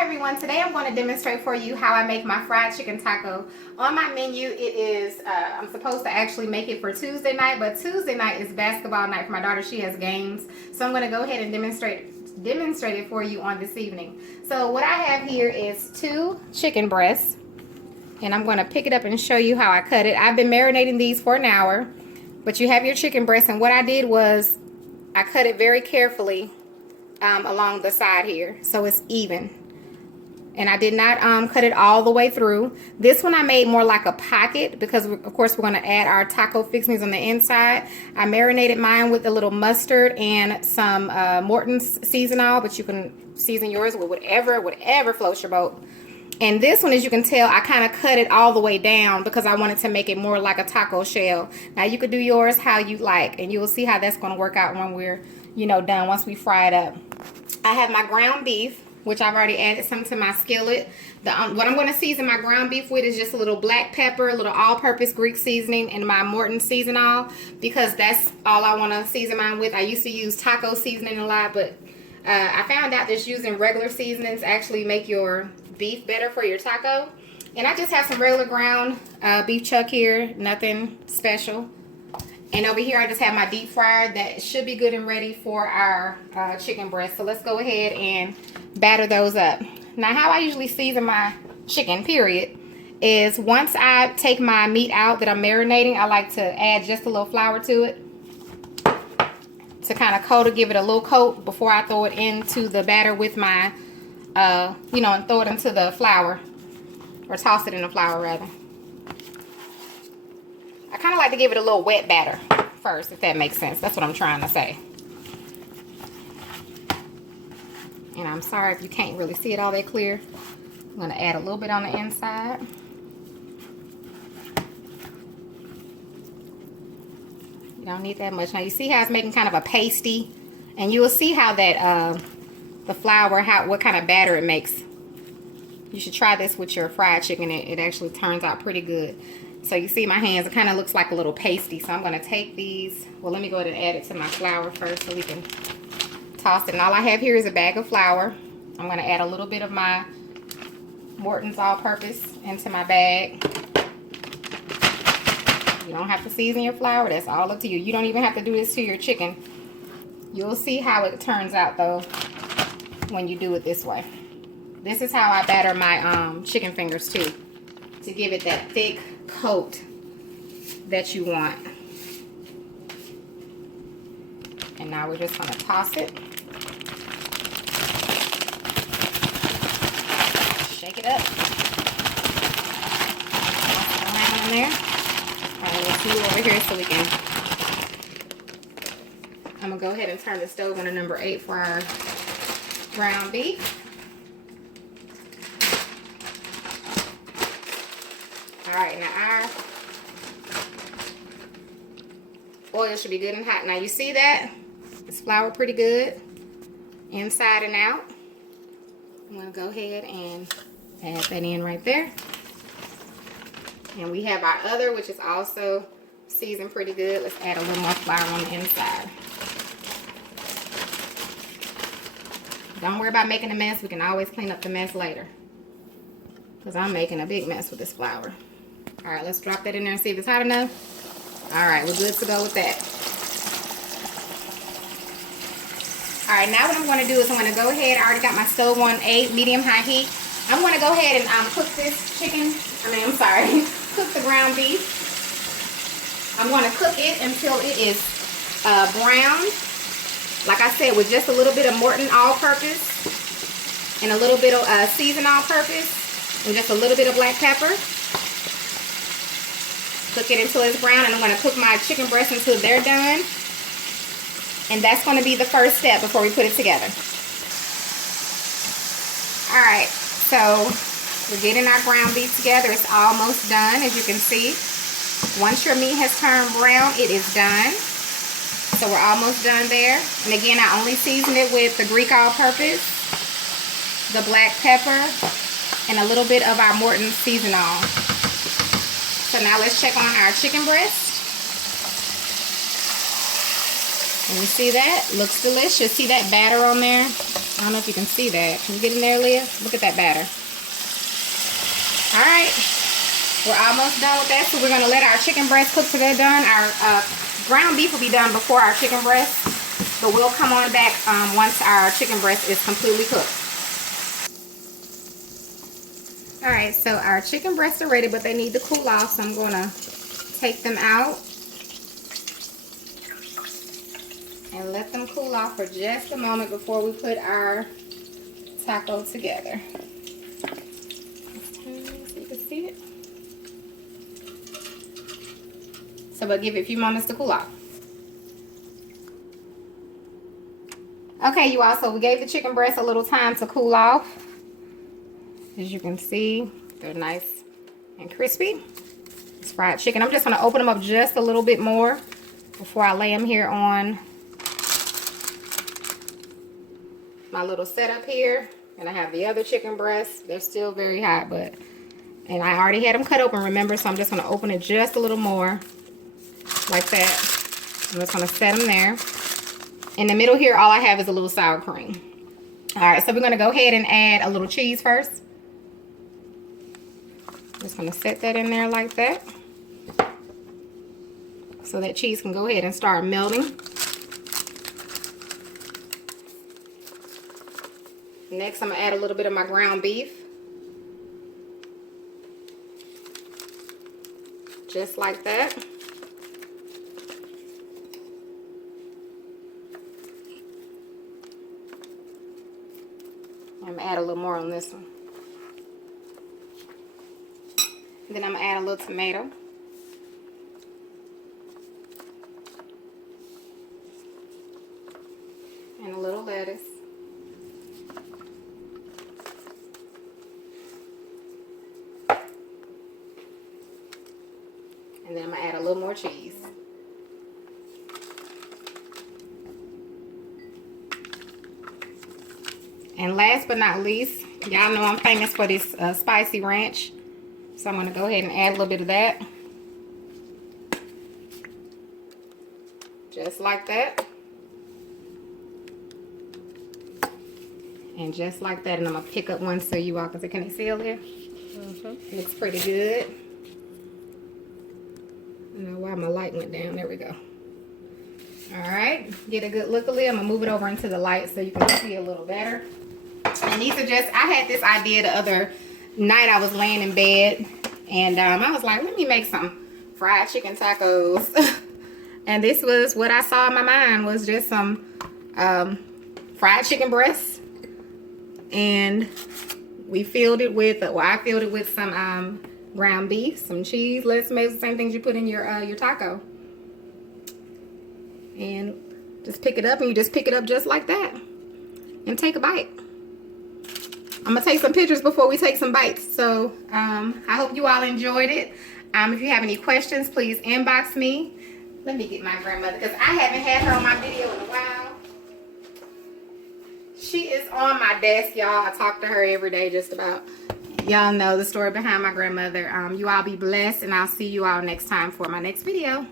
Hi everyone, today I'm going to demonstrate for you how I make my fried chicken taco. On my menu it is, I'm supposed to actually make it for Tuesday night, but Tuesday night is basketball night for my daughter. She has games, so I'm going to go ahead and demonstrate it for you on this evening. So what I have here is 2 chicken breasts, and I'm going to pick it up and show you how I cut it. I've been marinating these for an hour, but you have your chicken breast, and what I did was I cut it very carefully along the side here so it's even. And I did not cut it all the way through. This one I made more like a pocket because of course we're going to add our taco fixings on the inside. I marinated mine with a little mustard and some Morton's seasonal, but you can season yours with whatever floats your boat. And this one, as you can tell, I kind of cut it all the way down because I wanted to make it more like a taco shell. Now you could do yours how you like, and you will see how that's going to work out when we're, done, once we fry it up. I have my ground beef, which I've already added some to my skillet. What I'm going to season my ground beef with is just a little black pepper, a little all-purpose Greek seasoning, and my Morton seasonal, because that's all I want to season mine with. I used to use taco seasoning a lot, but I found out that using regular seasonings actually make your beef better for your taco. And I just have some regular ground beef chuck here, nothing special. And over here I just have my deep fryer that should be good and ready for our chicken breast. So let's go ahead and batter those up. Now how I usually season my chicken, period, is once I take my meat out that I'm marinating, I like to add just a little flour to it to kind of coat it, give it a little coat before I throw it into the batter with my, and throw it into the flour, or toss it in the flour rather. I kind of like to give it a little wet batter first, if that makes sense. That's what I'm trying to say. And I'm sorry if you can't really see it all that clear. I'm going to add a little bit on the inside. You don't need that much. Now you see how it's making kind of a pasty, and you will see how that the flour, what kind of batter it makes. You should try this with your fried chicken. It actually turns out pretty good. So you see my hands, it kind of looks like a little pasty. So I'm going to take these. Well, let me go ahead and add it to my flour first so we can toss it. And all I have here is a bag of flour. I'm going to add a little bit of my Morton's all-purpose into my bag. You don't have to season your flour. That's all up to you. You don't even have to do this to your chicken. You'll see how it turns out, though, when you do it this way. This is how I batter my chicken fingers, too, to give it that thick coat that you want. And now we're just going to toss it. Shake it up. Toss it around in there. Alright, let's move over here so we can... I'm going to go ahead and turn the stove on to number 8 for our ground beef. Alright, now our oil should be good and hot. Now you see that? It's floured pretty good inside and out. I'm going to go ahead and add that in right there. And we have our other, which is also seasoned pretty good. Let's add a little more flour on the inside. Don't worry about making a mess. We can always clean up the mess later, because I'm making a big mess with this flour. Alright, let's drop that in there and see if it's hot enough. Alright, we're good to go with that. Alright, now what I'm going to do is I'm going to go ahead. I already got my stove on 8, medium-high heat. I'm going to go ahead and cook this chicken. Cook the ground beef. I'm going to cook it until it is brown. Like I said, with just a little bit of Morton all-purpose and a little bit of seasoned all-purpose and just a little bit of black pepper. Cook it until it's brown, and I'm going to cook my chicken breast until they're done. And that's going to be the first step before we put it together. Alright, so we're getting our ground beef together. It's almost done, as you can see. Once your meat has turned brown, it is done. So we're almost done there. And again, I only season it with the Greek all-purpose, the black pepper, and a little bit of our Morton seasonal. So now let's check on our chicken breast. And you see that? Looks delicious. See that batter on there? I don't know if you can see that. Can you get in there, Leah? Look at that batter. All right. We're almost done with that. So we're going to let our chicken breast cook till they're done. Our ground beef will be done before our chicken breast. But we'll come on back once our chicken breast is completely cooked. All right. So our chicken breasts are ready, but they need to cool off. So I'm going to take them out and let them cool off for just a moment before we put our taco together. So you can see it. So we'll give it a few moments to cool off. Okay, you all, so we gave the chicken breast a little time to cool off. As you can see, they're nice and crispy. It's fried chicken. I'm just going to open them up just a little bit more before I lay them here on my little setup here. And I have the other chicken breasts. They're still very hot, and I already had them cut open, remember? So I'm just going to open it just a little more, like that. I'm just going to set them there. In the middle here, all I have is a little sour cream. All right, so we're going to go ahead and add a little cheese first. I'm just going to set that in there like that, so that cheese can go ahead and start melting. Next, I'm going to add a little bit of my ground beef. Just like that. I'm going to add a little more on this one. And then I'm going to add a little tomato. And a little lettuce. And then I'm going to add a little more cheese. And last but not least, y'all know I'm famous for this spicy ranch. So I'm going to go ahead and add a little bit of that. Just like that. And just like that. And I'm going to pick up one so you all can see. Can you see it there? Looks pretty good. I don't know why my light went down. There we go. Alright. Get a good look of it. I'm going to move it over into the light so you can see a little better. And these are just, I had this idea the other night. I was laying in bed. And I was like, let me make some fried chicken tacos. And this was what I saw in my mind, was just some fried chicken breasts. And we filled it with, well, I filled it with some ground beef, some cheese. Let's make the same things you put in your taco. And just pick it up, and you just pick it up just like that. And take a bite. I'm going to take some pictures before we take some bites. So I hope you all enjoyed it. If you have any questions, please inbox me. Let me get my grandmother, because I haven't had her on my video in a while. She is on my desk, y'all. I talk to her every day just about. Y'all know the story behind my grandmother. You all be blessed, and I'll see you all next time for my next video.